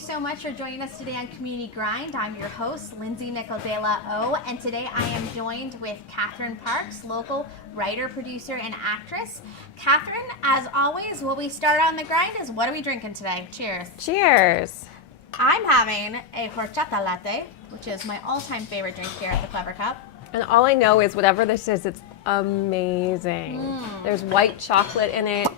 so much for joining us today on Community Grind. I'm your host, Lindsey Nickel-de la O, and today I am joined with Kathryn Parks, local writer, producer, and actress. Kathryn, as always, what we start on the grind is what are we drinking today? Cheers. Cheers. I'm having a Horchata Latte, which is my all-time favorite drink here at the Clever Cup. And all I know is whatever this is, it's amazing. There's white chocolate in it,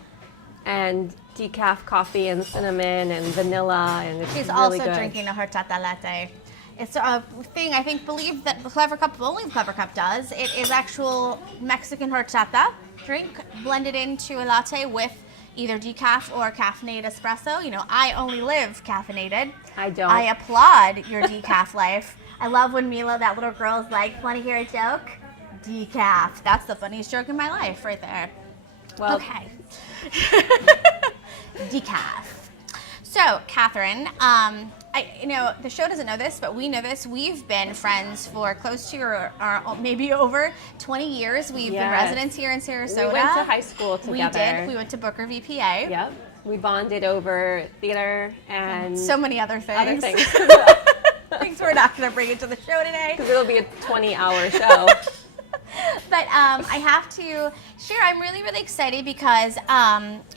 and decaf coffee and cinnamon and vanilla, and it's She's really also good. drinking a Horchata Latte. It's a thing I believe that the Clever Cup, only the Clever Cup does. It is actual Mexican horchata drink blended into a latte with either decaf or caffeinated espresso. You know, I only live caffeinated. I don't. I applaud your decaf life. I love when Mila, that little girl, is like, want to hear a joke? Decaf. That's the funniest joke in my life right there. Well, Okay. Decaf. So, Kathryn, the show doesn't know this, but we know this. We've been friends for close to or maybe over 20 years. We've been residents here in Sarasota. we went to high school together. We did. We went to Booker VPA. Yep. We bonded over theater and So many other things. other things. Things we're not going to bring into the show today. Because it'll be a 20-hour show. But I have to share, I'm really, really excited because,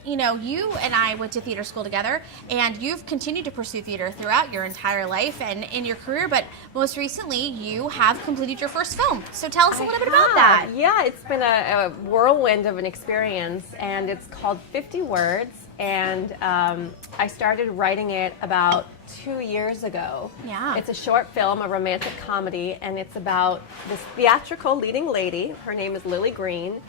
you and I went to theater school together, and you've continued to pursue theater throughout your entire life and in your career, but most recently you have completed your first film. So tell us a little bit about that. Yeah, it's been a whirlwind of an experience, and it's called 50 Words, and I started writing it about 2 years ago. Yeah. It's a short film, a romantic comedy, and it's about this theatrical leading lady. Her name is Lily Green.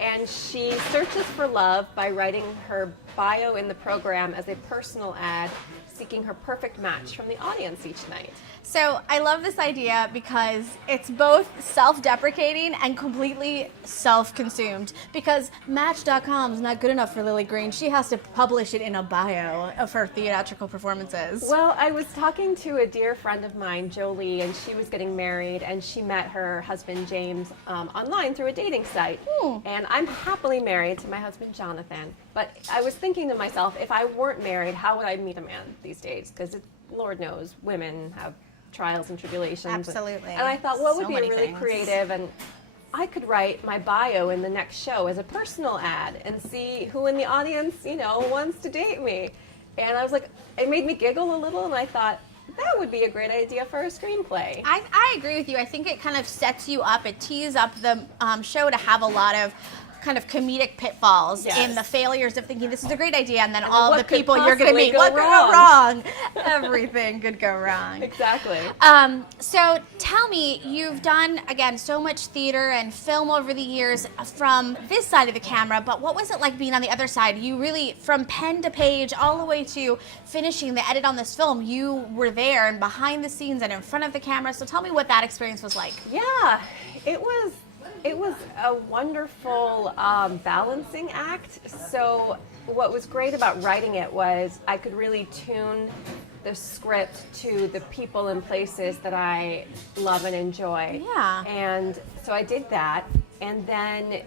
And she searches for love by writing her bio in the program as a personal ad, seeking her perfect match from the audience each night. So I love this idea because it's both self-deprecating and completely self-consumed, because Match.com is not good enough for Lily Green. She has to publish it in a bio of her theatrical performances. Well, I was talking to a dear friend of mine, Jolie, and she was getting married, and she met her husband, James, online through a dating site. And I'm happily married to my husband, Jonathan. But I was thinking to myself, if I weren't married, how would I meet a man these days? Because Lord knows, women have trials and tribulations. Absolutely. And I thought, what would So be many really things. creative? And I could write my bio in the next show as a personal ad and see who in the audience, wants to date me. And I was like, it made me giggle a little, and I thought, that would be a great idea for a screenplay. I agree with you. I think it kind of sets you up, it tees up the show to have a lot of kind of comedic pitfalls in the failures of thinking this is a great idea, and then all the people you're going to meet. What could go wrong? Everything could go wrong. Exactly. So tell me, you've done, again, so much theater and film over the years from this side of the camera, but what was it like being on the other side? You really, from pen to page, all the way to finishing the edit on this film, you were there and behind the scenes and in front of the camera. So tell me what that experience was like. Yeah, it was a wonderful balancing act. So what was great about writing it was I could really tune the script to the people and places that I love and enjoy. Yeah. And so I did that. And then,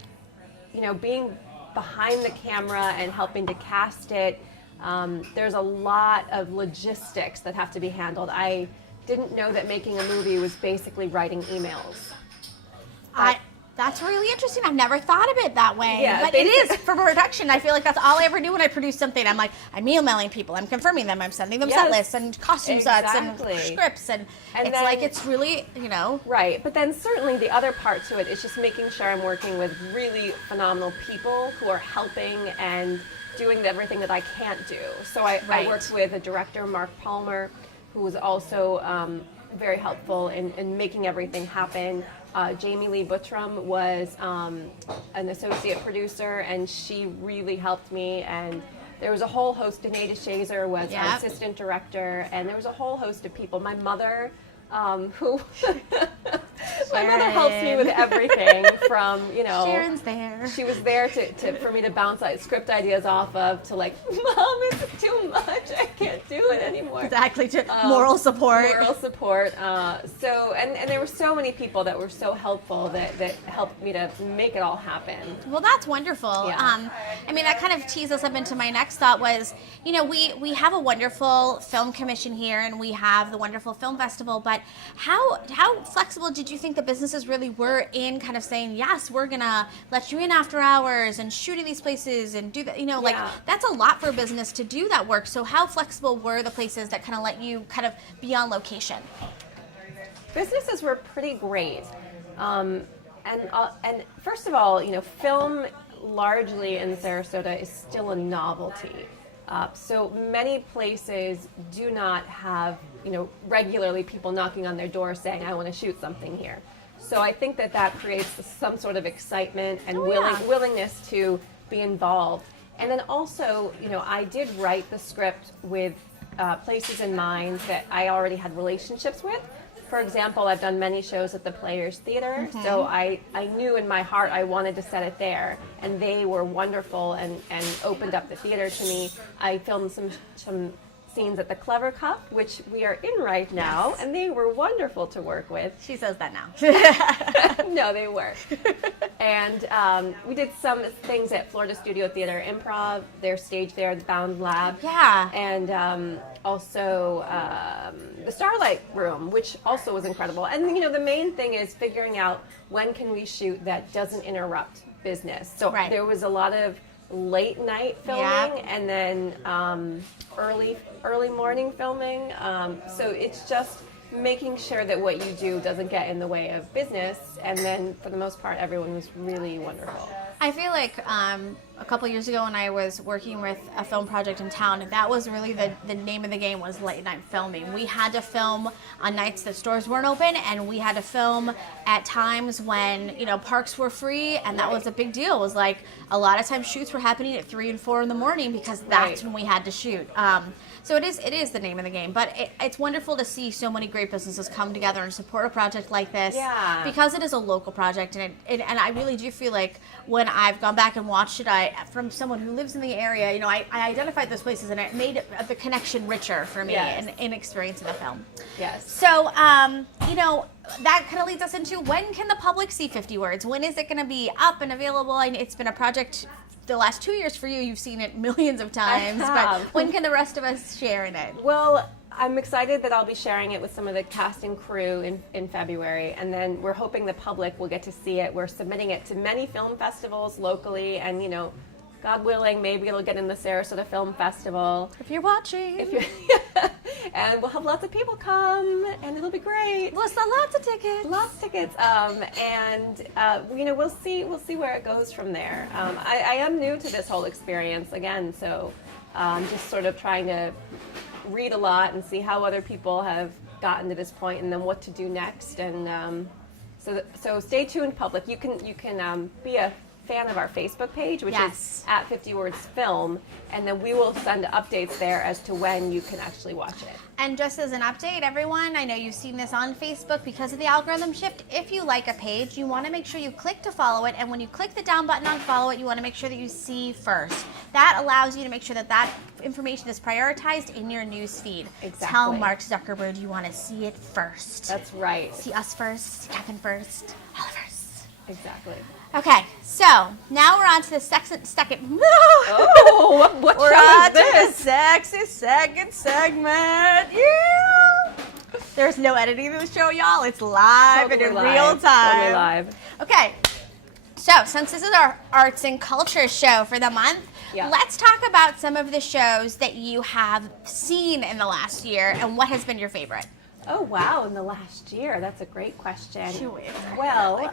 being behind the camera and helping to cast it, there's a lot of logistics that have to be handled. I didn't know that making a movie was basically writing emails. That's really interesting. I've never thought of it that way. Yeah, but it is for production. I feel like that's all I ever do when I produce something. I'm like, I'm emailing people, I'm confirming them, I'm sending them set lists and costume sets and scripts. And it's then, like, it's really, Right. But then certainly the other part to it is just making sure I'm working with really phenomenal people who are helping and doing everything that I can't do. So I worked with a director, Mark Palmer, who was also very helpful in making everything happen. Jamie Lee Buttram was an associate producer, and she really helped me. And there was a whole host. Danita Shazer was our assistant director, and there was a whole host of people. My mother, who My mother helps me with everything from, Sharon's there. She was there for me to bounce script ideas off of, to like, Mom, this is too much. I can't do it anymore. Exactly, to moral support. Moral support. And there were so many people that were so helpful that helped me to make it all happen. Well, that's wonderful. Yeah. That kind of tees us up into my next thought was, we have a wonderful film commission here, and we have the wonderful film festival, but how flexible did you think the businesses really were in kind of saying, yes, we're gonna let you in after hours and shoot in these places and do that, that's a lot for a business to do that work. So how flexible were the places that kind of let you kind of be on location? Businesses were pretty great. And first of all, film largely in Sarasota is still a novelty. So many places do not have, regularly people knocking on their door saying, I want to shoot something here. So I think that creates some sort of excitement and willingness to be involved. And then also, I did write the script with places in mind that I already had relationships with. For example, I've done many shows at the Players Theater, so I knew in my heart I wanted to set it there, and they were wonderful and opened up the theater to me. I filmed some scenes at the Clever Cup, which we are in right now, and they were wonderful to work with. She says that now. No, they were. And we did some things at Florida Studio Theater Improv, their stage there, the Bound Lab. Yeah. And also the Starlight Room, which also was incredible. And the main thing is figuring out when can we shoot that doesn't interrupt business. So there was a lot of late night filming and then early morning filming. So it's just making sure that what you do doesn't get in the way of business. And then for the most part, everyone was really wonderful. I feel like a couple years ago when I was working with a film project in town, that was really the name of the game, was late night filming. We had to film on nights that stores weren't open, and we had to film at times when parks were free, and that was a big deal. It was like a lot of times shoots were happening at 3 and 4 in the morning because that's when we had to shoot. So it is the name of the game, but it's wonderful to see so many great businesses come together and support a project like this, because it is a local project, and I really do feel like when I've gone back and watched it, from someone who lives in the area, I identified those places, and it made the connection richer for me in experiencing the film. Yes. So, that kind of leads us into, when can the public see 50 Words? When is it going to be up and available? And it's been a project the last 2 years for you. You've seen it millions of times, but when can the rest of us share in it? Well, I'm excited that I'll be sharing it with some of the cast and crew in February, and then we're hoping the public will get to see it. We're submitting it to many film festivals locally, and God willing, maybe it'll get in the Sarasota Film Festival. If you're watching. And we'll have lots of people come, and it'll be great. We'll sell lots of tickets. Lots of tickets. We'll see where it goes from there. I am new to this whole experience again, so I'm just sort of trying to read a lot and see how other people have gotten to this point, and then what to do next. And so stay tuned, public. You can be a fan of our Facebook page, which is at 50 Words Film, and then we will send updates there as to when you can actually watch it. And just as an update, everyone, I know you've seen this on Facebook because of the algorithm shift. If you like a page, you want to make sure you click to follow it, and when you click the down button on follow it, you want to make sure that you see first. That allows you to make sure that information is prioritized in your news feed. Exactly. Tell Mark Zuckerberg you want to see it first. That's right. See us first, see Kathryn first, all of us. Exactly. Okay, so now we're on to the second. Oh, what we're show on is this? to the sexy second segment. Yeah. There's no editing to the show, y'all. It's live and in real time. Totally live. Okay. So since this is our arts and culture show for the month, let's talk about some of the shows that you have seen in the last year and what has been your favorite. Oh wow! In the last year, that's a great question. Well,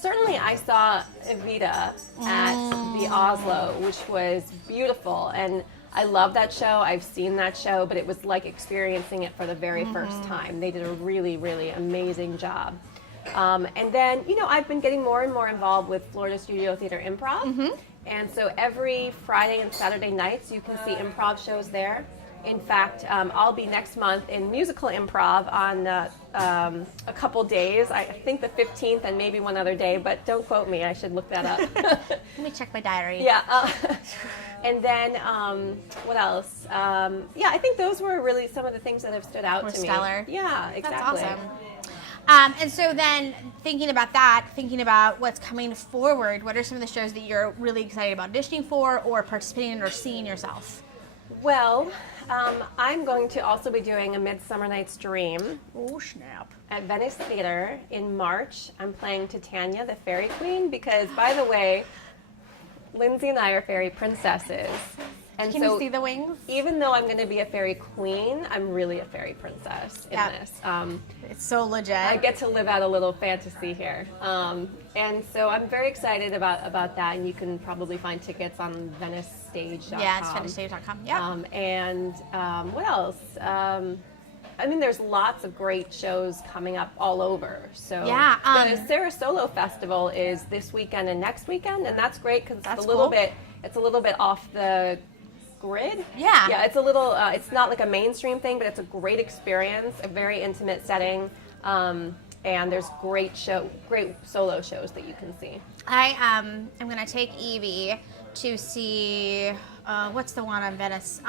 certainly I saw Evita at the Oslo, which was beautiful, and I love that show. I've seen that show, but it was like experiencing it for the very first time. They did a really, really amazing job. And then, I've been getting more and more involved with Florida Studio Theater Improv, and so every Friday and Saturday nights you can see improv shows there. In fact, I'll be next month in musical improv on a couple days. I think the 15th and maybe one other day, but don't quote me. I should look that up. Let me check my diary. Yeah. And then what else? Yeah, I think those were really some of the things that have stood out to me. Stellar. Yeah, exactly. That's awesome. And so then thinking about what's coming forward, what are some of the shows that you're really excited about auditioning for or participating in or seeing yourself? Well, I'm going to also be doing A Midsummer Night's Dream. Oh, snap. At Venice Theater in March. I'm playing Titania, the Fairy Queen, because, by the way, Lindsey and I are fairy princesses. And Can you see the wings? Even though I'm going to be a fairy queen, I'm really a fairy princess in this. It's so legit. I get to live out a little fantasy here. And so I'm very excited about that. And you can probably find tickets on VeniceStage.com. Yeah, it's VeniceStage.com. Yeah. And what else? I mean, there's lots of great shows coming up all over. So yeah, the Sarasota Festival is this weekend and next weekend, and that's great because it's a little bit off the grid. Yeah, it's a little. It's not like a mainstream thing, but it's a great experience, a very intimate setting, and there's great solo shows that you can see. I'm gonna take Evie to see what's the one on Venice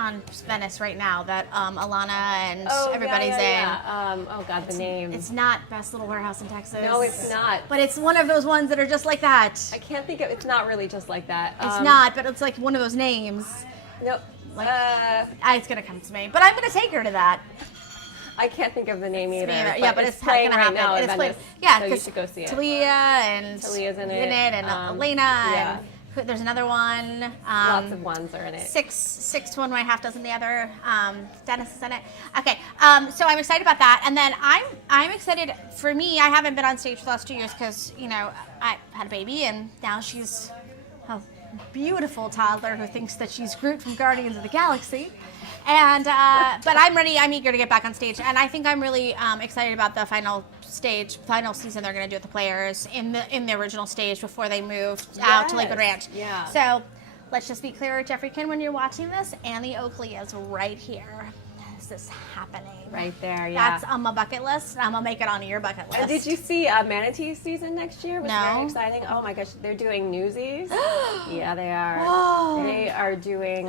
right now that Alana and everybody's in. Oh God, the name. It's not Best Little Warehouse in Texas. No, it's not. But it's one of those ones that are just like that. I can't think of. It's not really just like that. It's not, but it's like one of those names. Nope. Like, it's gonna come to me, but I'm gonna take her to that. I can't think of the name either. Yeah, but it's playing gonna right happen. now in It's Venice. Yeah, so you should go see it. Talia's in it, and Elena, yeah. and there's another one. Lots of ones are in it. Six one, my half dozen the other. Dennis is in it. Okay, so I'm excited about that, and then I'm excited. For me, I haven't been on stage for the last 2 years because I had a baby, and now she's a beautiful toddler who thinks that she's Groot from Guardians of the Galaxy. And but I'm ready. I'm eager to get back on stage, and I think I'm really excited about the final season they're going to do at the Players in the original stage before they move out to Lakewood Ranch. Yeah. So let's just be clear, Jeffreykin, when you're watching this, Annie Oakley is right here. Is this happening? Right there, yeah. That's on my bucket list. I'm gonna make it onto your bucket list. Did you see Manatee season next year? It was very exciting. Oh my gosh, they're doing Newsies. Yeah, they are. Whoa. They are doing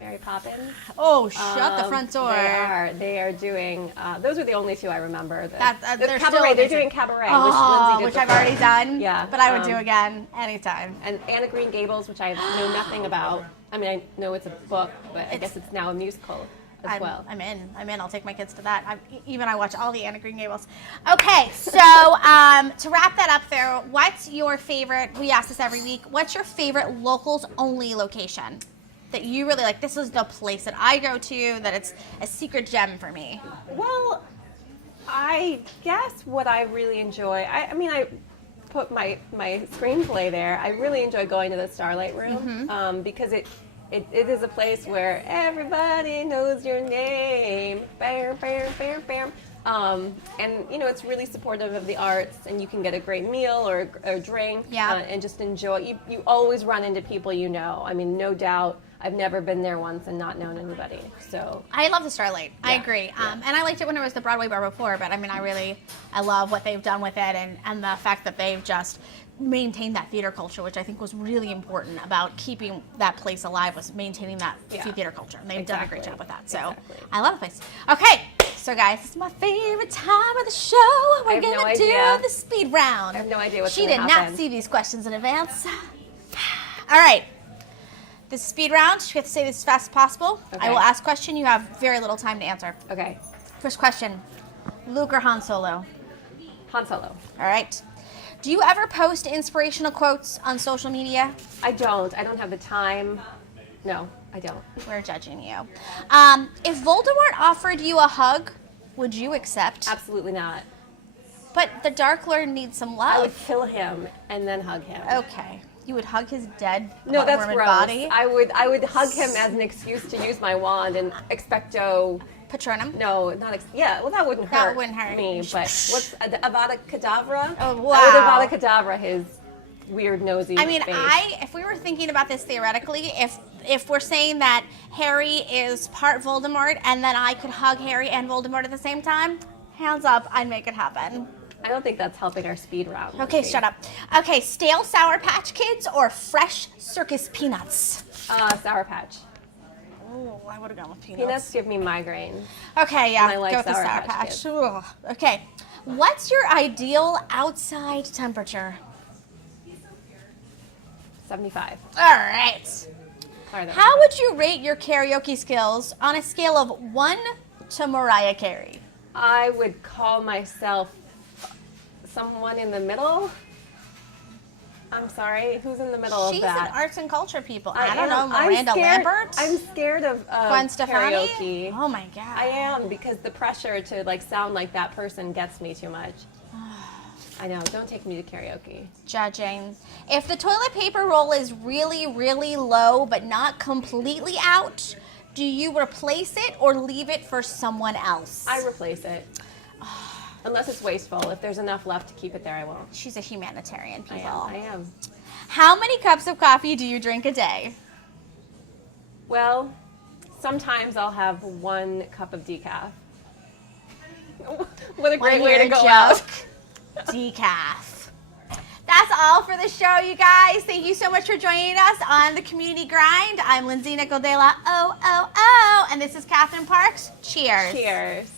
Mary Poppins. Oh, shut the front door. They are doing. Those are the only two I remember. They're Cabaret. They're doing Cabaret, which I've already done. Yeah, but I would do again anytime. And Anne of Green Gables, which I know nothing about. I mean, I know it's a book, but I guess it's now a musical as well. I'm in. I'll take my kids to that. I watch all the Anne of Green Gables. Okay, so to wrap that up there, what's your favorite? We ask this every week. What's your favorite locals only location that you really like? This is the place that I go to, that it's a secret gem for me. Well, I guess what I really enjoy, I put my screenplay there. I really enjoy going to the Starlight Room because it is a place where everybody knows your name. Bam, bam, bam, bam. And it's really supportive of the arts, and you can get a great meal or a drink and just enjoy. You always run into people you know. I mean, no doubt. I've never been there once and not known anybody. So I love the Starlight. Yeah. I agree. And I liked it when it was the Broadway bar before, but I love what they've done with it, and the fact that they've just maintained that theater culture, which I think was really important about keeping that place alive, was maintaining that theater culture. And they've done a great job with that. So I love the place. Okay. So guys, this is my favorite time of the show. We're going to do the speed round. I have no idea what's going to happen. She did not see these questions in advance. All right. This is speed round. You have to say this as fast as possible. Okay. I will ask a question. You have very little time to answer. Okay. First question. Luke or Han Solo? Han Solo. All right. Do you ever post inspirational quotes on social media? I don't. I don't have the time. No, I don't. We're judging you. If Voldemort offered you a hug, would you accept? Absolutely not. But the Dark Lord needs some love. I would kill him and then hug him. Okay. You would hug his dead that's gross. Body? I would hug him as an excuse to use my wand and expecto Patronum? No, not well, that wouldn't hurt me. But what's Avada Kedavra? Oh, wow. I would Avada Kedavra his weird nosy I mean, face. if we were thinking about this theoretically, if we're saying that Harry is part Voldemort and then I could hug Harry and Voldemort at the same time, hands up, I'd make it happen. I don't think that's helping our speed round. Okay, shut up. Okay, stale Sour Patch Kids or fresh circus peanuts? Sour Patch. Oh, I would have gone with Peanuts give me migraines. Okay, yeah, And I like go with the Sour Sour Patch Patch. Kids. Ugh. Okay, what's your ideal outside temperature? 75. All right. Sorry, that How would you rate your karaoke skills on a scale of 1 to Mariah Carey? I would call myself someone in the middle. I'm sorry, who's in the middle She's of that? an arts and culture people. I don't know, I'm Miranda scared- Lambert? I'm scared of Gwen Stefani? karaoke. Oh my God. I am, because the pressure to like sound like that person gets me too much. I know, don't take me to karaoke. Judging. If the toilet paper roll is really, really low but not completely out, do you replace it or leave it for someone else? I replace it. Unless it's wasteful. If there's enough left to keep it there, I won't. She's a humanitarian, people. I am. How many cups of coffee do you drink a day? Well, sometimes I'll have 1 cup of decaf. What a great way to go out. Decaf. That's all for the show, you guys. Thank you so much for joining us on the Community Grind. I'm Lindsey Nickel-de la O, and this is Kathryn Parks. Cheers. Cheers.